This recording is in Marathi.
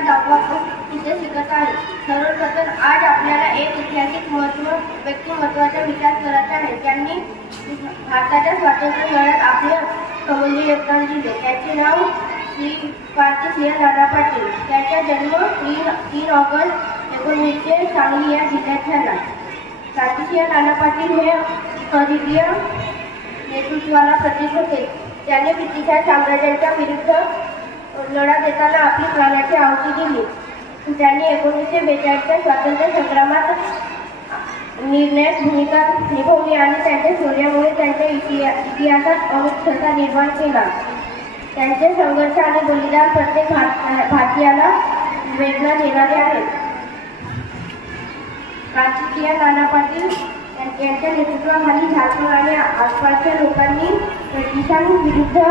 देशाचा दावा तिथे शिकत आहे. सर्वप्रथम आज आपल्याला एक ऐतिहासिक व्यक्तिमत्वाचा विचार करायचा आहे, ज्यांनी भारताच्या स्वातंत्र्य लढ्यात आपले अमूल्य योगदान दिले. त्याचे नाव श्री क्रांतिसिंह नाना पाटील. त्याचा जन्म 3 ऑगस्ट 1900 सांगली या जिल्ह्यात झाला. क्रांतिसिंह नाना पाटील हे अद्वितीय नेतृत्वाला प्रतीक होते. त्याने ब्रिटिश साम्राज्याच्या विरुद्ध लढा देताना आपली प्राणाची आहुती दिली. त्यांनी 1942च्या स्वातंत्र्य संग्रामात निर्णायक भूमिका निभावली आणि त्यांच्या शौर्यामुळे त्यांच्या इतिहासात अमिट ठसा निर्माण केला. त्यांचे संघर्ष आणि बलिदान प्रत्येक भारतीयाला प्रेरणा देणारे आहे. क्रांतिसिंह नाना पाटील यांच्या नेतृत्वाखाली झारखंड आणि आसपासच्या लोकांनी ब्रिटिशांविरुद्ध